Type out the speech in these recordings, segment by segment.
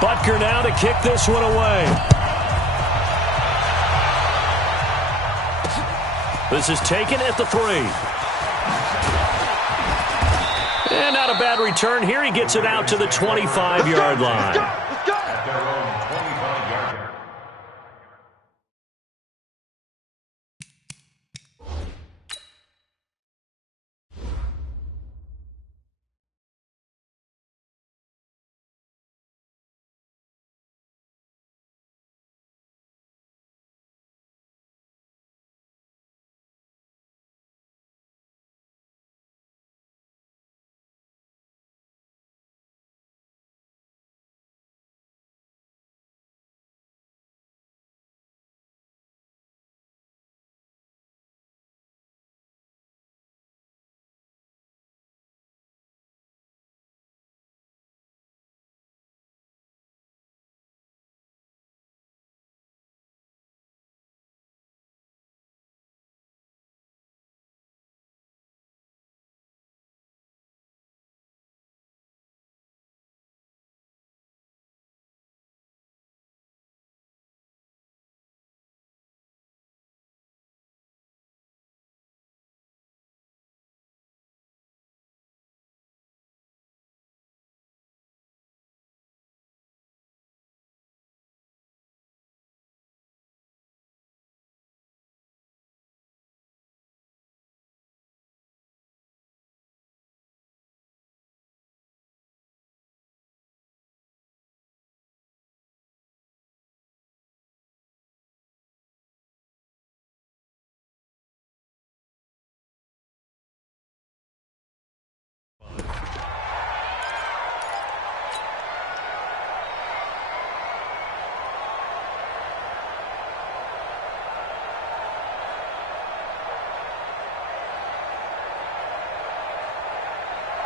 Butker now to kick this one away. This is taken at the 3. And not a bad return here. He gets it out to the 25-yard line. Let's go.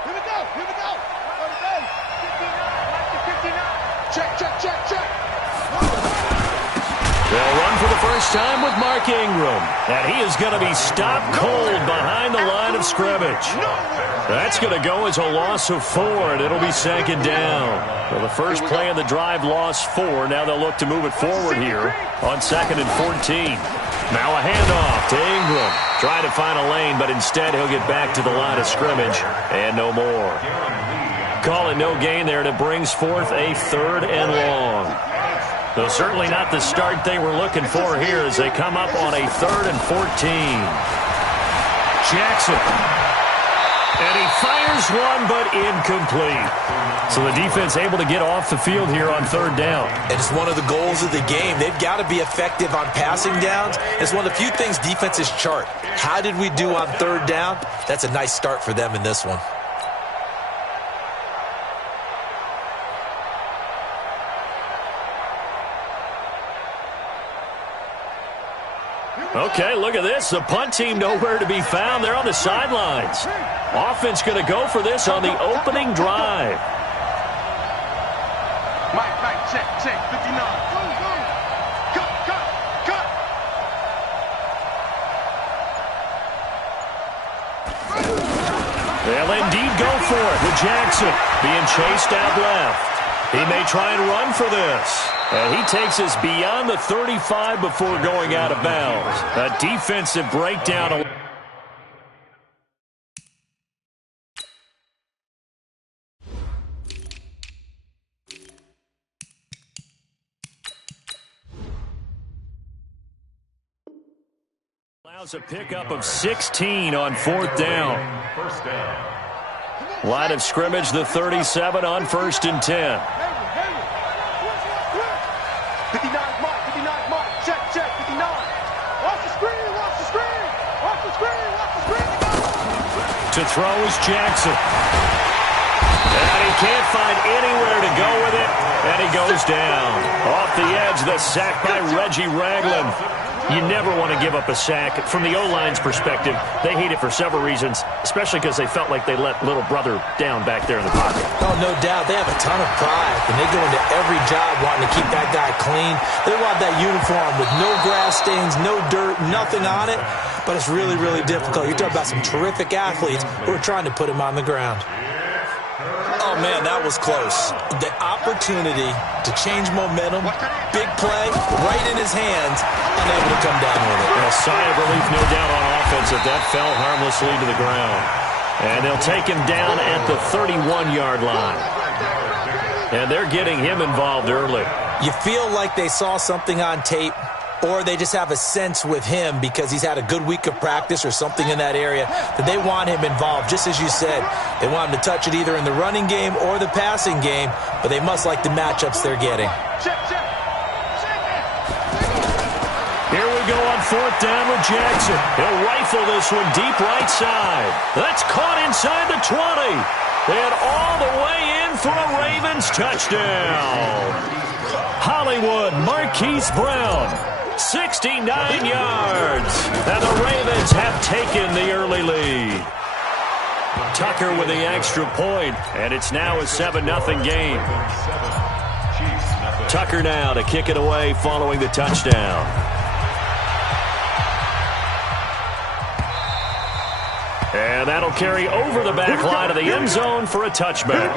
Here we go. Go to base. 59. Check. They'll run for the first time with Mark Ingram. And he is going to be stopped cold behind the line of scrimmage. That's going to go as a loss of 4, and it'll be second down. Well, the first play of the drive lost 4. Now they'll look to move it forward here on 2nd and 14. Now a handoff to Ingram. Trying to find a lane, but instead he'll get back to the line of scrimmage and no more. Call it no gain there, and it brings forth a 3rd and long. Though certainly not the start they were looking for here as they come up on a 3rd and 14. Jackson. And he fires one, but incomplete. So the defense able to get off the field here on 3rd down. It's one of the goals of the game. They've got to be effective on passing downs. It's one of the few things defenses chart. How did we do on 3rd down? That's a nice start for them in this one. Okay, look at this. The punt team nowhere to be found. They're on the sidelines. Offense going to go for this on the opening drive. Mike, check. 59. Cut. They'll indeed go for it with Jackson being chased out left. He may try and run for this. And he takes us beyond the 35 before going out of bounds. A defensive breakdown. Allows a pickup of 16 on 4th down. Line of scrimmage, the 37 on 1st and 10. 59, Mike. Check. 59. Watch the screen. To throw is Jackson. And he can't find anywhere to go with it. And he goes down. Off the edge, the sack by Reggie Ragland. You never want to give up a sack. From the O-line's perspective, they hate it for several reasons, especially because they felt like they let little brother down back there in the pocket. Oh, no doubt. They have a ton of pride, and they go into every job wanting to keep that guy clean. They want that uniform with no grass stains, no dirt, nothing on it, but it's really, really difficult. You're talking about some terrific athletes who are trying to put him on the ground. Oh, man, that was close. The opportunity to change momentum, big play, right in his hands, unable to come down with it. A sigh of relief, no doubt, on offense that fell harmlessly to the ground. And they'll take him down at the 31-yard line. And they're getting him involved early. You feel like they saw something on tape, or they just have a sense with him because he's had a good week of practice or something in that area that they want him involved. Just as you said, they want him to touch it either in the running game or the passing game, but they must like the matchups they're getting. Here we go on 4th down with Jackson. He'll rifle this one deep right side. That's caught inside the 20. And all the way in for a Ravens touchdown. Hollywood Marquise Brown, 69 yards. And the Ravens have taken the early lead. Tucker with the extra point, and it's now a 7-0 game. Tucker now to kick it away following the touchdown. And that'll carry over the back line of the end zone for a touchback.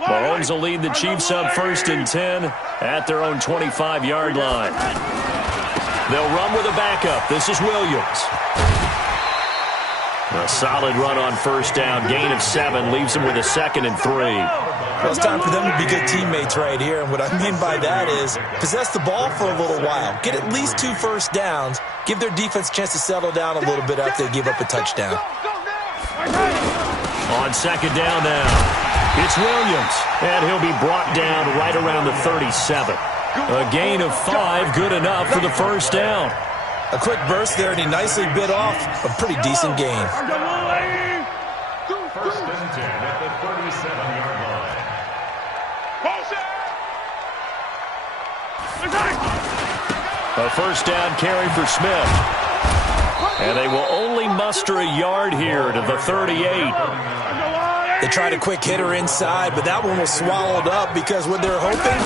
Mahomes will lead the Chiefs up 1st and 10 at their own 25-yard line. They'll run with a backup. This is Williams. A solid run on 1st down. Gain of 7 leaves them with a 2nd and 3. Well, it's time for them to be good teammates right here. And what I mean by that is possess the ball for a little while. Get at least 2 first downs. Give their defense a chance to settle down a little bit after they give up a touchdown. On 2nd down now, it's Williams. And he'll be brought down right around the 37. A gain of 5, good enough for the 1st down. A quick burst there, and he nicely bit off a pretty decent gain. 1st and 10 at the 37-yard line. A 1st down carry for Smith. And they will only muster a yard here to the 38. They tried a quick hitter inside, but that one was swallowed up because what they're hoping,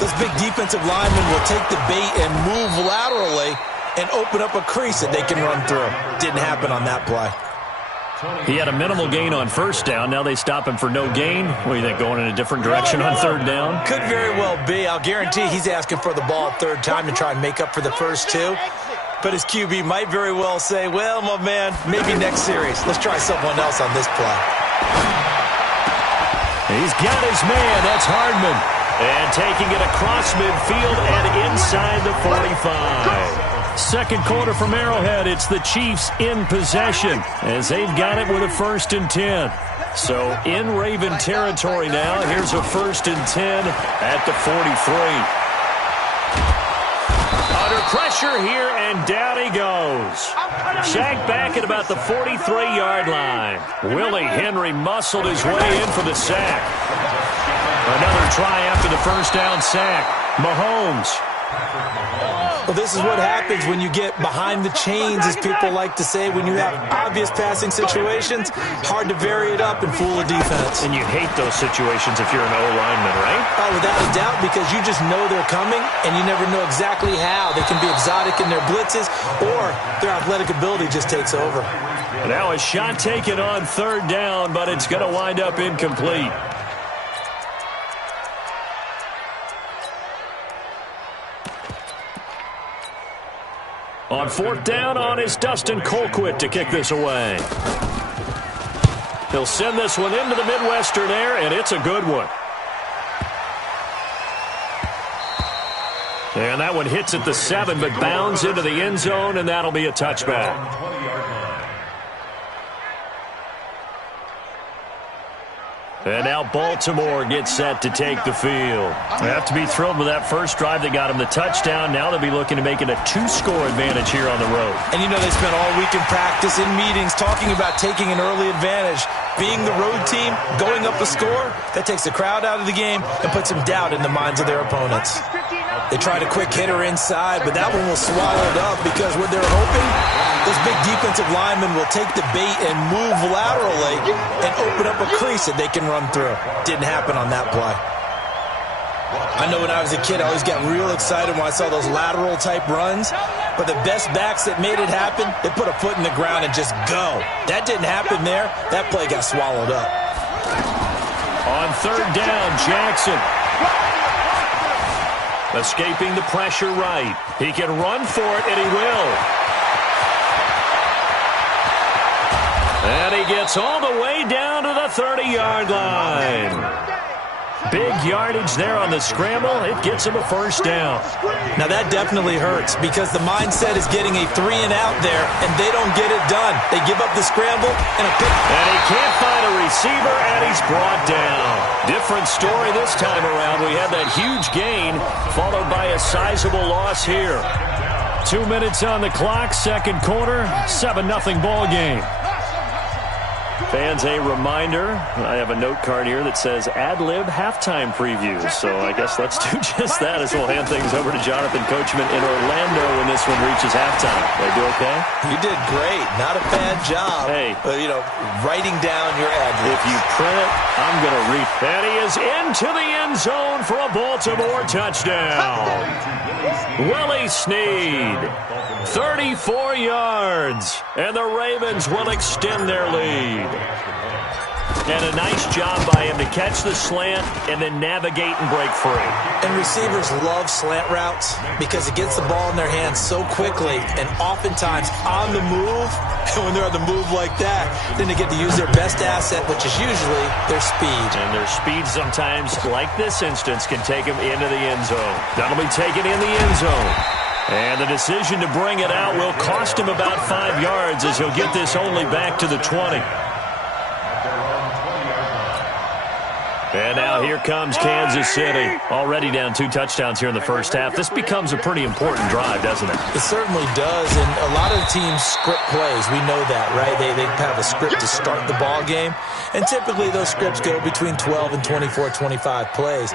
those big defensive linemen will take the bait and move laterally and open up a crease that they can run through. Didn't happen on that play. He had a minimal gain on 1st down. Now they stop him for no gain. What do you think, going in a different direction on 3rd down? Could very well be. I'll guarantee he's asking for the ball 3rd time to try and make up for the first 2. But his QB might very well say, well, my man, maybe next series. Let's try someone else on this play. He's got his man. That's Hardman. And taking it across midfield and inside the 45. 2nd quarter from Arrowhead. It's the Chiefs in possession as they've got it with a 1st and 10. So in Raven territory now. Here's a 1st and 10 at the 43. Under pressure here, and down he goes. Sacked back at about the 43-yard line. Willie Henry muscled his way in for the sack. Another try after the 1st down sack. Mahomes. Well, this is what happens when you get behind the chains, as people like to say. When you have obvious passing situations, hard to vary it up and fool a defense. And you hate those situations if you're an O-lineman, right? Oh, without a doubt, because you just know they're coming, and you never know exactly how. They can be exotic in their blitzes, or their athletic ability just takes over. Now a shot taken on 3rd down, but it's going to wind up incomplete. On 4th down, on is Dustin Colquitt to kick this away. He'll send this one into the Midwestern air, and it's a good one. And that one hits at the 7, but bounds into the end zone, and that'll be a touchback. And now Baltimore gets set to take the field. They have to be thrilled with that first drive that got them the touchdown. Now they'll be looking to make it a 2-score advantage here on the road. And you know they spent all week in practice, in meetings, talking about taking an early advantage. Being the road team, going up a score, that takes the crowd out of the game and puts some doubt in the minds of their opponents. They tried a quick hitter inside, but that one was swallowed up because what they're hoping, those big defensive linemen will take the bait and move laterally and open up a crease that they can run through. Didn't happen on that play. I know when I was a kid, I always got real excited when I saw those lateral type runs, but the best backs that made it happen, they put a foot in the ground and just go. That didn't happen there. That play got swallowed up. On third down, Jackson. Escaping the pressure right. He can run for it, and he will. And he gets all the way down to the 30-yard line. Big yardage there on the scramble. It gets him a first down. Now that definitely hurts because the mindset is getting a 3-and-out there, and they don't get it done. They give up the scramble and a pick. And he can't find a receiver, and he's brought down. Different story this time around. We had that huge gain followed by a sizable loss here. 2 minutes on the clock, second quarter, 7-0 ball game. Fans, a reminder, I have a note card here that says ad-lib halftime previews. So I guess let's do just that as we'll hand things over to Jonathan Coachman in Orlando when this one reaches halftime. Did I do okay? You did great. Not a bad job. Hey. Writing down your ad-libs. If you print it, I'm going to read. And he is into the end zone for a Baltimore touchdown. Willie Snead, 34 yards, and the Ravens will extend their lead. And a nice job by him to catch the slant and then navigate and break free. And receivers love slant routes because it gets the ball in their hands so quickly and oftentimes on the move. And when they're on the move like that, then they get to use their best asset, which is usually their speed. And their speed sometimes, like this instance, can take them into the end zone. That'll be taken in the end zone. And the decision to bring it out will cost him about 5 yards as he'll get this only back to the 20. And now here comes Kansas City. Already down 2 touchdowns here in the first half. This becomes a pretty important drive, doesn't it? It certainly does, and a lot of the teams script plays. We know that, right? They have a script to start the ball game, and typically those scripts go between 12 and 24, 25 plays.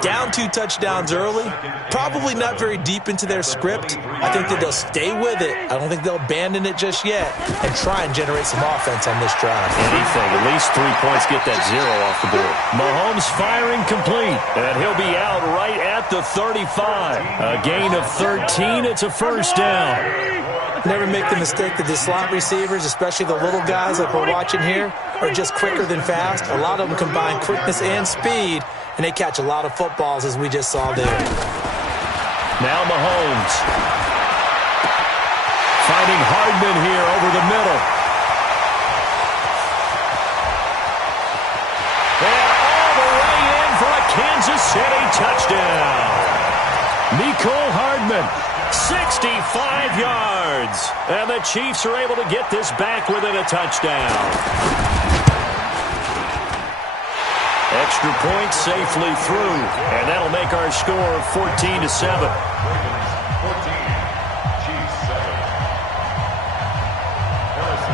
Down 2 touchdowns early, probably not very deep into their script. I think that they'll stay with it. I don't think they'll abandon it just yet and try and generate some offense on this drive. Anything, at least 3 points, get that 0 off the board. Mahomes firing complete, and he'll be out right at the 35. A gain of 13, it's a first down. Never make the mistake that the slot receivers, especially the little guys like we're watching here, are just quicker than fast. A lot of them combine quickness and speed, and they catch a lot of footballs, as we just saw there. Now Mahomes finding Hardman here over the middle. And all the way in for a Kansas City touchdown. Mecole Hardman, 65 yards. And the Chiefs are able to get this back within a touchdown. Extra point safely through, and that'll make our score 14-7.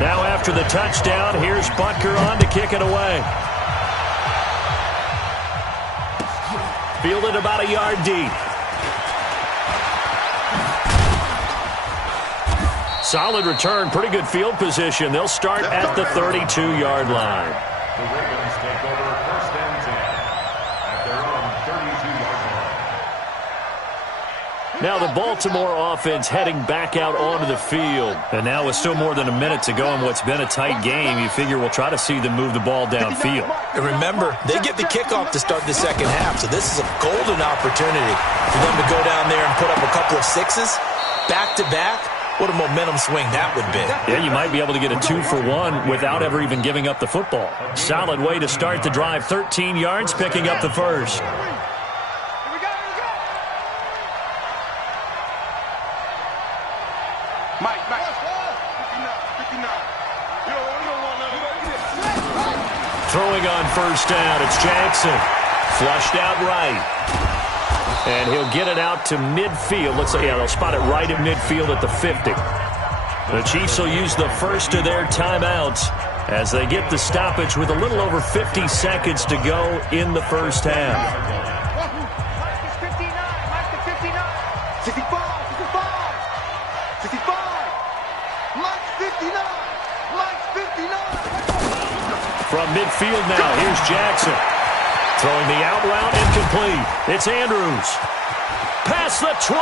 Now after the touchdown, here's Butker on to kick it away. Fielded about a yard deep. Solid return, pretty good field position. They'll start at the 32-yard line. The Ravens take over first and 10 at their own 32-yard line. Now the Baltimore offense heading back out onto the field. And now with still more than a minute to go in what's been a tight game, you figure we'll try to see them move the ball downfield. And remember, they get the kickoff to start the second half, so this is a golden opportunity for them to go down there and put up a couple of sixes back-to-back. What a momentum swing that would be. Yeah, you might be able to get a 2-for-1 without ever even giving up the football. Solid way to start the drive. 13 yards, picking up the first. Throwing on first down, it's Jackson. Flushed out right. And he'll get it out to midfield. Looks like, they'll spot it right at midfield at the 50. The Chiefs will use the first of their timeouts as they get the stoppage with a little over 50 seconds to go in the first half. midfield now. Here's Jackson. Throwing the out route incomplete. It's Andrews. Past the 20.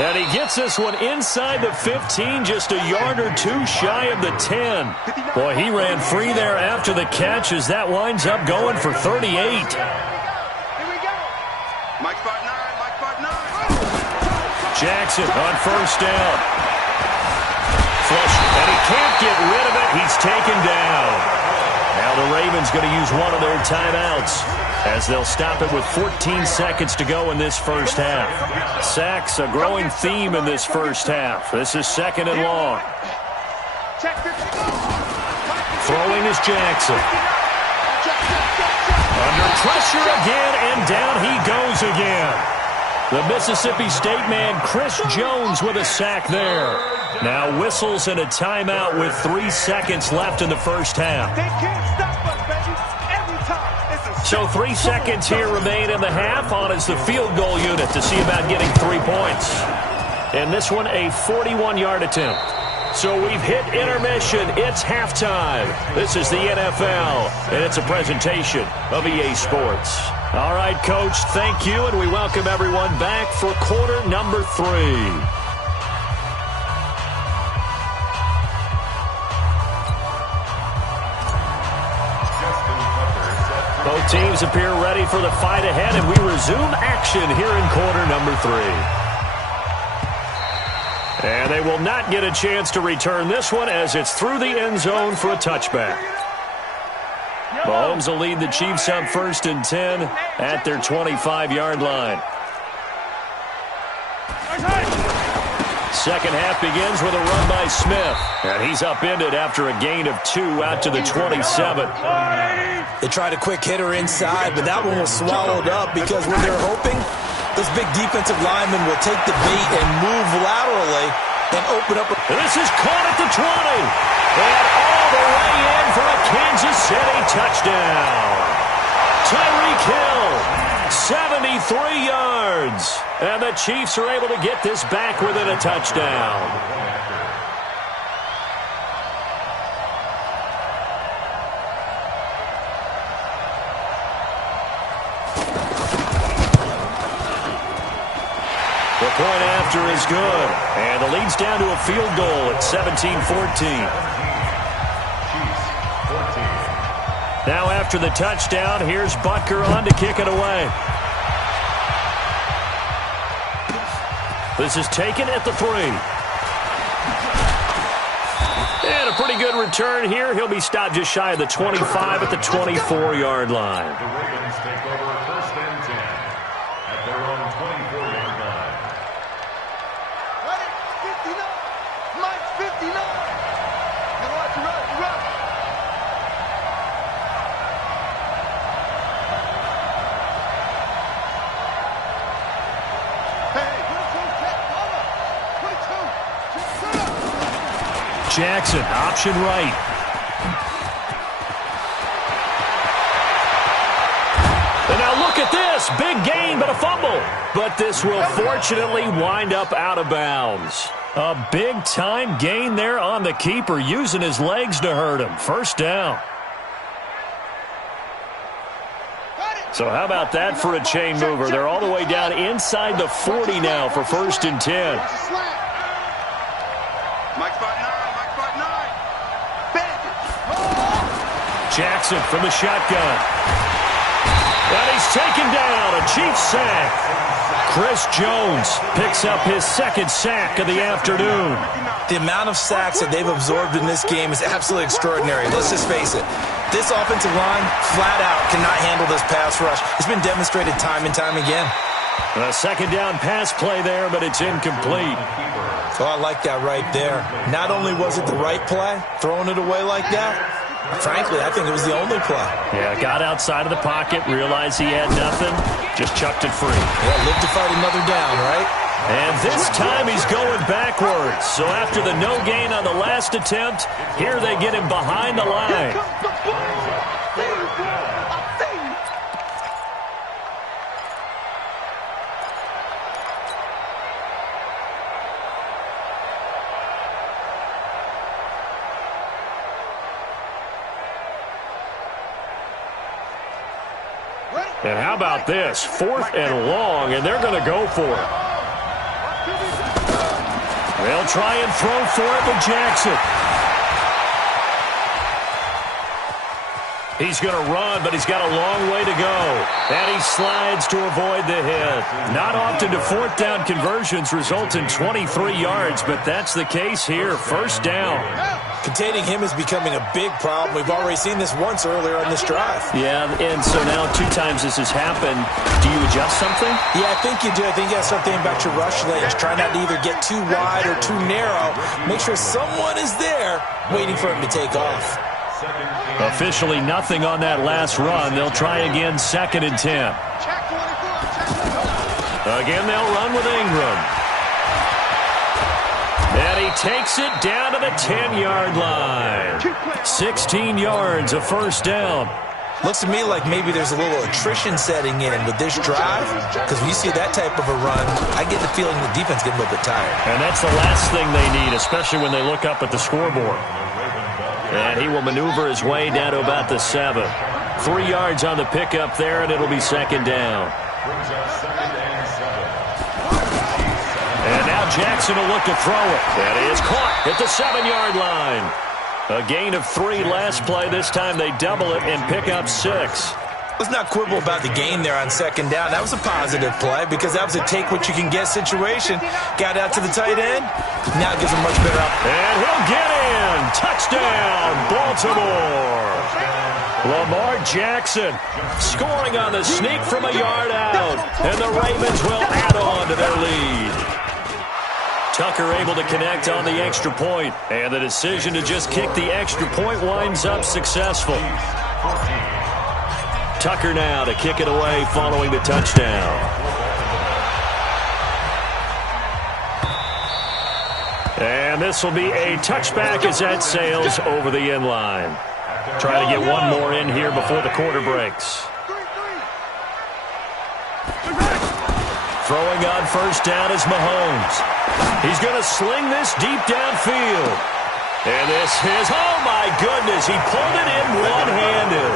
And he gets this one inside the 15, just a yard or two shy of the 10. Boy, he ran free there after the catch as that winds up going for 38. Here we go. Mike spot 9, Mike spot 9. Jackson on first down. Flush, and he can't get rid of it. He's taken down. Now the Ravens going to use one of their timeouts as they'll stop it with 14 seconds to go in this first half. Sacks, a growing theme in this first half. This is second and long. Throwing is Jackson. Under pressure again, and down he goes again. The Mississippi State man, Chris Jones, with a sack there. Now whistles and a timeout with 3 seconds left in the first half. They can't stop us, baby. Every time. It's a So 3 seconds here remain in the half on as the field goal unit to see about getting 3 points. And this one a 41-yard attempt. So we've hit intermission. It's halftime. This is the NFL, and it's a presentation of EA Sports. All right, Coach, thank you, and we welcome everyone back for quarter number 3. Both teams appear ready for the fight ahead, and we resume action here in quarter number 3. And they will not get a chance to return this one as it's through the end zone for a touchback. Mahomes will lead the Chiefs up 1st and 10 at their 25-yard line. Second half begins with a run by Smith. And he's upended after a gain of 2 out to the 27. They tried a quick hitter inside, but that one was swallowed up because when they're hoping this big defensive lineman will take the bait and move laterally and open up. This is caught at the 20. And all the way in for a Kansas City touchdown. Tyreek Hill, 73 yards. And the Chiefs are able to get this back within a touchdown. The point after is good. And the lead's down to a field goal at 17-14. Now after the touchdown, here's Butker on to kick it away. This is taken at the 3. And a pretty good return here. He'll be stopped just shy of the 25 at the 24-yard line. The Ravens take over 1st and 10 at their own 24-yard line. Ready? 59. Mike's 59. You're right, you're right, you're right. Hey, 22, Jackson, option right. And now look at this. Big gain, but a fumble. But this will fortunately wind up out of bounds. A big-time gain there on the keeper, using his legs to hurt him. First down. So how about that for a chain mover? They're all the way down inside the 40 now for 1st and 10. Mike spot 9, Mike spot 9. Bandit. Jackson from the shotgun. And he's taken down. A Chiefs sack. Chris Jones picks up his 2nd sack of the afternoon. The amount of sacks that they've absorbed in this game is absolutely extraordinary. Let's just face it. This offensive line, flat out, cannot handle this pass rush. It's been demonstrated time and time again. A 2nd down pass play there, but it's incomplete. So I like that right there. Not only was it the right play, throwing it away like that, frankly, I think it was the only play. Yeah, got outside of the pocket, realized he had nothing, just chucked it free. Yeah, live to fight another down, right? And this time he's going backwards. So after the no gain on the last attempt, here they get him behind the line. And how about this? 4th and long, and they're going to go for it. They'll try and throw for it with Jackson. He's going to run, but he's got a long way to go. And he slides to avoid the hit. Not often do 4th down conversions result in 23 yards, but that's the case here. 1st down. Containing him is becoming a big problem. We've already seen this once earlier on this drive. Yeah, and so now 2 times this has happened. Do you adjust something? Yeah, I think you do. I think you got to start thinking about your rush lanes. Try not to either get too wide or too narrow. Make sure someone is there waiting for him to take off. Officially nothing on that last run. They'll try again, 2nd and 10. Again, they'll run with Ingram. And he takes it down to the 10-yard line. 16 yards, a 1st down. Looks to me like maybe there's a little attrition setting in with this drive, because when you see that type of a run, I get the feeling the defense getting a little bit tired. And that's the last thing they need, especially when they look up at the scoreboard. And he will maneuver his way down to about the 7. 3 yards on the pickup there, and it'll be 2nd down. And now Jackson will look to throw it. That is caught at the 7-yard line. A gain of 3 last play. This time they double it and pick up 6. Let's not quibble about the gain there on 2nd down. That was a positive play because that was a take-what-you-can-get situation. Got out to the tight end. Now it gives him much better opportunity. And he'll get in. Touchdown, Baltimore. Lamar Jackson scoring on the sneak from a yard out. And the Ravens will add on to their lead. Tucker able to connect on the extra point. And the decision to just kick the extra point winds up successful. Tucker now to kick it away following the touchdown. And this will be a touchback as that sails over the end line. Trying to get one more in here before the quarter breaks. Throwing on 1st down is Mahomes. He's going to sling this deep downfield. And this is, oh my goodness, he pulled it in one-handed.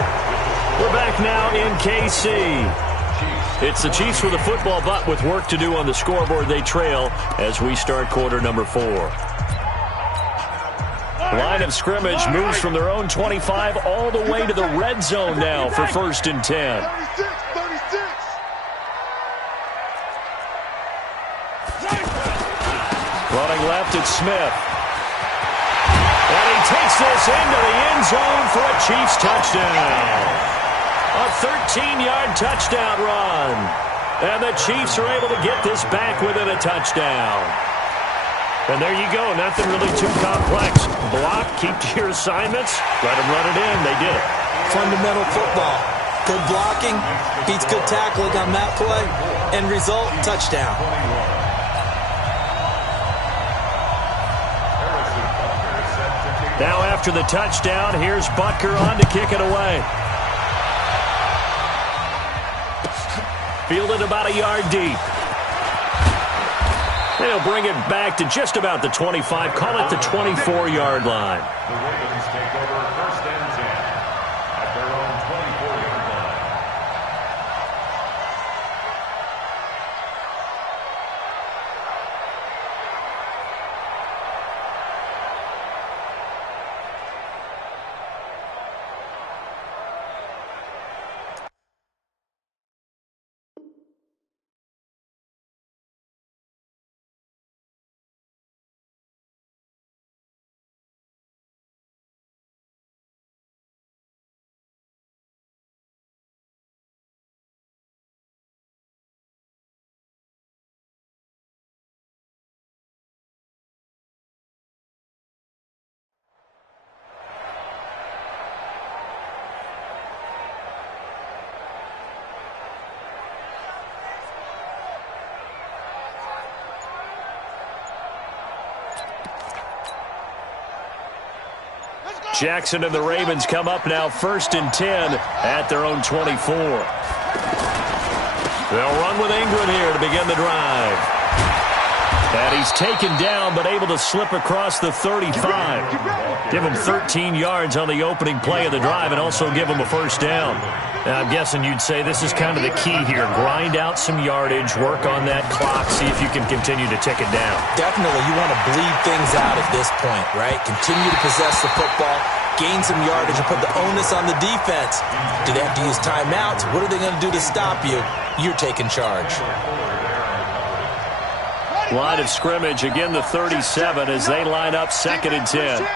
We're back now in KC. It's the Chiefs with the football, but with work to do on the scoreboard, they trail as we start quarter number 4. Line of scrimmage moves from their own 25 all the way to the red zone now for 1st and 10. 36. Running left, it's Smith. And he takes this into the end zone for a Chiefs touchdown. A 13-yard touchdown run. And the Chiefs are able to get this back within a touchdown. And there you go. Nothing really too complex. Block, keep to your assignments, let them run it in. They did it. Fundamental football. Good blocking, beats good tackling on that play. End result, touchdown. Now after the touchdown, here's Butker on to kick it away. Fielded about a yard deep. They'll bring it back to just about the 25. Call it the 24-yard line. The Ravens take over 1st and 10 at their own 24-yard line. Jackson and the Ravens come up now 1st and 10 at their own 24. They'll run with Ingram here to begin the drive. And he's taken down but able to slip across the 35. Give him 13 yards on the opening play of the drive and also give him a 1st down. I'm guessing you'd say this is kind of the key here. Grind out some yardage, work on that clock, see if you can continue to tick it down. Definitely, you want to bleed things out at this point, right? Continue to possess the football, gain some yardage, and put the onus on the defense. Do they have to use timeouts? What are they going to do to stop you? You're taking charge. Line of scrimmage, again the 37 as they line up 2nd and 10.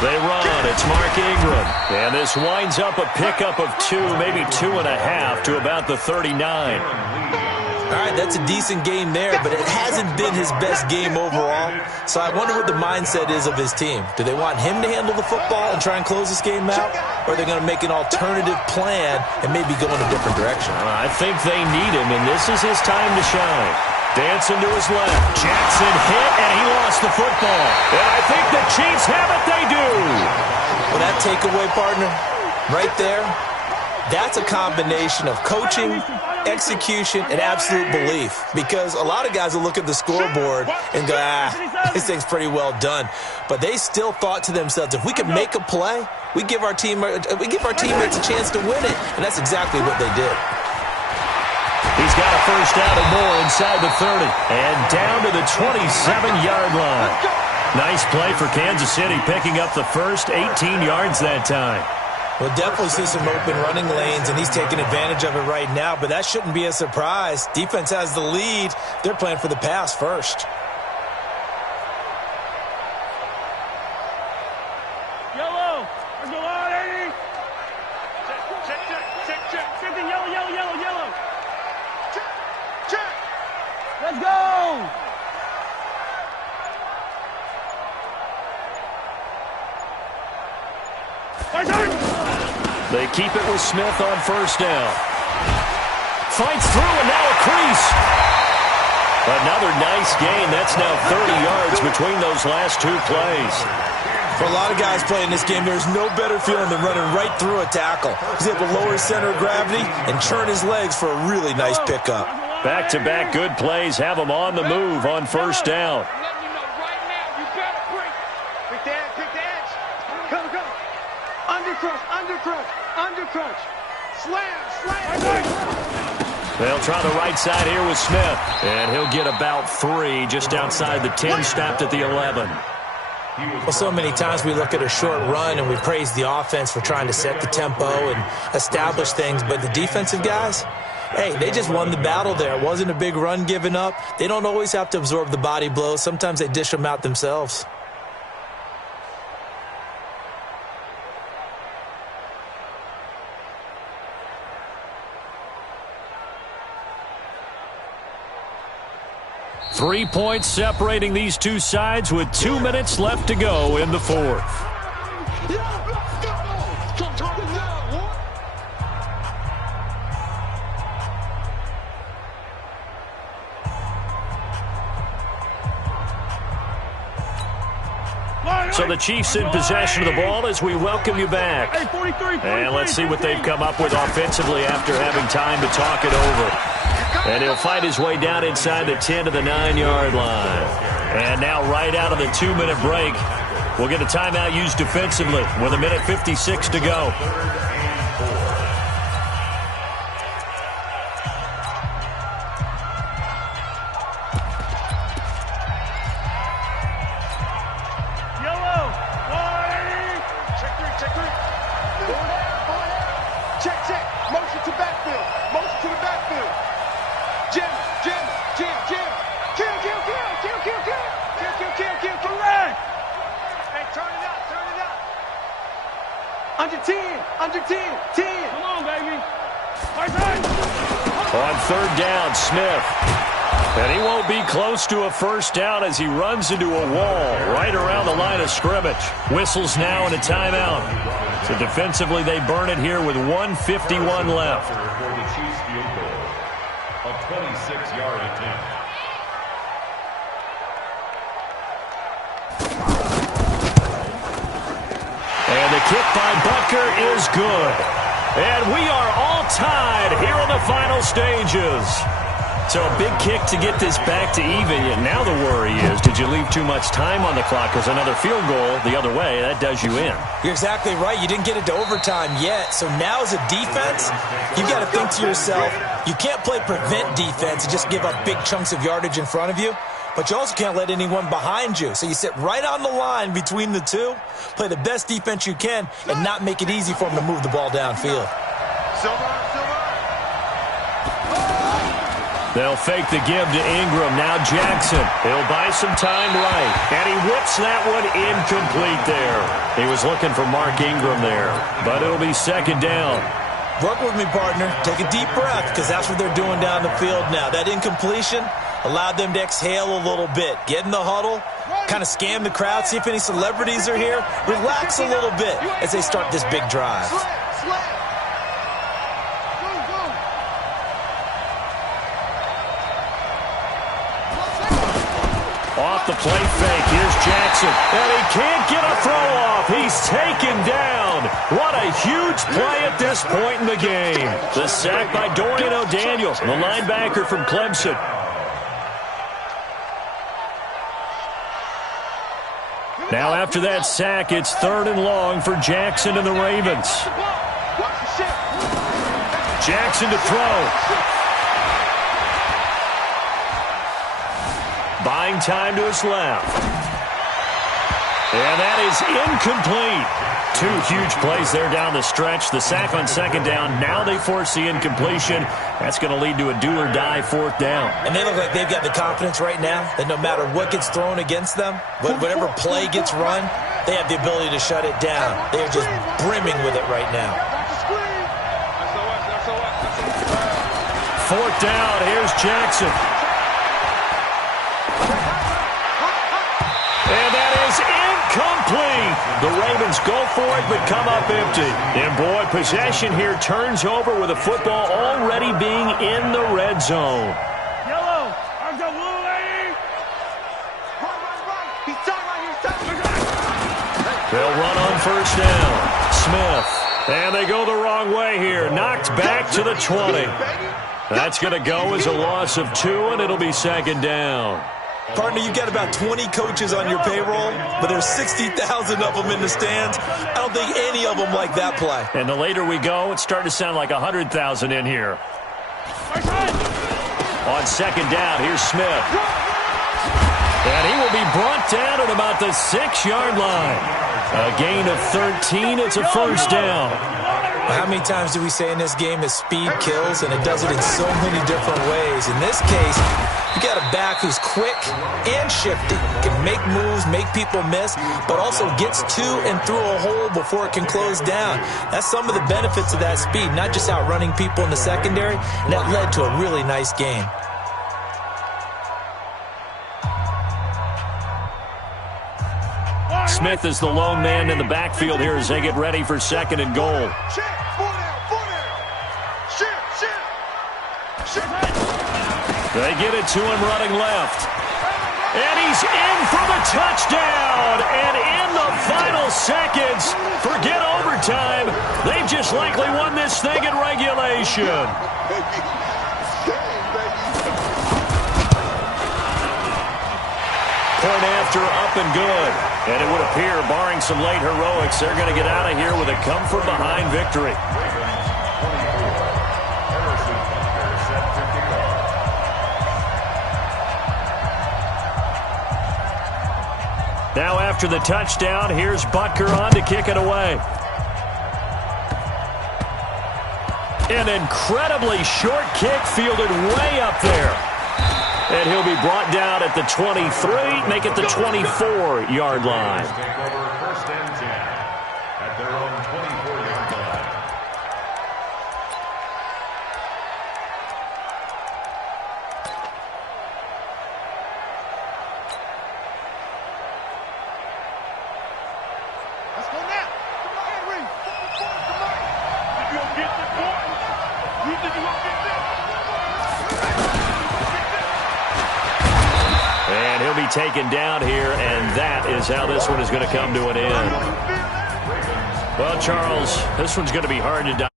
They run. It's Mark Ingram. And this winds up a pickup of 2, maybe 2.5 to about the 39. All right, that's a decent game there, but it hasn't been his best game overall. So I wonder what the mindset is of his team. Do they want him to handle the football and try and close this game out? Or are they going to make an alternative plan and maybe go in a different direction? I think they need him, and this is his time to shine. Dancing to his left. Jackson hit, and he lost the football. And I think the Chiefs have it. They do. Well, that takeaway, partner, right there, that's a combination of coaching, execution, and absolute belief. Because a lot of guys will look at the scoreboard and go, this thing's pretty well done. But they still thought to themselves, if we can make a play, we give our teammates a chance to win it. And that's exactly what they did. He's got a first down and more inside the 30. And down to the 27-yard line. Nice play for Kansas City, picking up the first 18 yards that time. We'll definitely see some open running lanes, and he's taking advantage of it right now, but that shouldn't be a surprise. Defense has the lead. They're playing for the pass first. Yellow. Let's go on, Eddie. Check. 50, yellow. Check. Let's go. They keep it with Smith on first down. Fights through, and now a crease. Another nice gain. That's now 30 yards between those last 2 plays. For a lot of guys playing this game, there's no better feeling than running right through a tackle. He's able to lower his center of gravity and churn his legs for a really nice pickup. Back-to-back good plays have him on the move on first down. Undercrunch. Slam. They'll try the right side here with Smith. And he'll get about 3 just outside the 10, stopped at the 11. Well, so many times we look at a short run and we praise the offense for trying to set the tempo and establish things. But the defensive guys, hey, they just won the battle there. It wasn't a big run given up. They don't always have to absorb the body blows. Sometimes they dish them out themselves. Three points separating these two sides with 2 minutes left to go in the fourth. So the Chiefs in possession of the ball as we welcome you back. And let's see what they've come up with offensively after having time to talk it over. And he'll find his way down inside the 10 to the 9-yard line. And now right out of the 2-minute break, we'll get a timeout used defensively with 1:56 to go. Under 10. Come on, baby. On third down, Smith. And he won't be close to a first down as he runs into a wall right around the line of scrimmage. Whistles now and a timeout. So defensively, they burn it here with 1:51 left. For the Chiefs field goal, a 26-yard attempt. And the kick by Butker is good. And we are all tied here in the final stages. So a big kick to get this back to even. And now the worry is, did you leave too much time on the clock? Because another field goal the other way, that does you in. You're exactly right. You didn't get it to overtime yet. So now as a defense, you've got to think to yourself, you can't play prevent defense and just give up big chunks of yardage in front of you. But you also can't let anyone behind you. So you sit right on the line between the two, play the best defense you can, and not make it easy for them to move the ball downfield. They'll fake the give to Ingram. Now Jackson. He'll buy some time right. And he whips that one incomplete there. He was looking for Mark Ingram there. But it'll be second down. Work with me, partner. Take a deep breath, because that's what they're doing down the field now. That incompletion allowed them to exhale a little bit. Get in the huddle, kind of scan the crowd, see if any celebrities are here. Relax a little bit as they start this big drive. Off the play fake, here's Jackson. And he can't get a throw off. He's taken down. What a huge play at this point in the game. The sack by Dorian O'Daniel, the linebacker from Clemson. Now after that sack, it's 3rd and long for Jackson and the Ravens. Jackson to throw. Buying time to his left. And that is incomplete. 2 huge plays there down the stretch. The sack on 2nd down. Now they force the incompletion. That's going to lead to a do-or-die 4th down. And they look like they've got the confidence right now that no matter what gets thrown against them, whatever play gets run, they have the ability to shut it down. They are just brimming with it right now. 4th down. Here's Jackson. And that is incomplete. The Ravens go for it, but come up empty. And, boy, possession here turns over with the football already being in the red zone. Yellow, arms up, blue, lady. He's tight right here. They'll run on 1st down. Smith. And they go the wrong way here. Knocked back to the 20. That's going to go as a loss of 2, and it'll be 2nd down. Partner, you've got about 20 coaches on your payroll, but there's 60,000 of them in the stands. I don't think any of them like that play. And the later we go, it's starting to sound like 100,000 in here. On 2nd down, here's Smith. And he will be brought down at about the 6-yard line. A gain of 13. It's a 1st down. How many times do we say in this game that speed kills, and it does it in so many different ways? In this case, you got a back who's quick and shifty, can make moves, make people miss, but also gets to and through a hole before it can close down. That's some of the benefits of that speed, not just outrunning people in the secondary, and that led to a really nice game. Smith is the lone man in the backfield here as they get ready for 2nd and goal. They get it to him running left. And he's in for the touchdown. And in the final seconds, forget overtime. They've just likely won this thing in regulation. Point after, up and good. And it would appear, barring some late heroics, they're going to get out of here with a come-from-behind victory. Now after the touchdown, here's Butker on to kick it away. An incredibly short kick fielded way up there. And he'll be brought down at the 23, make it the 24-yard line. Take over 1st and 10 at their own 24-yard line. Let's go now. Come on, Henry. Come on. You gonna get this, boy? You think you gonna get this? And he'll be taken down here, and that is how this one is going to come to an end. Well, Charles, this one's going to be hard to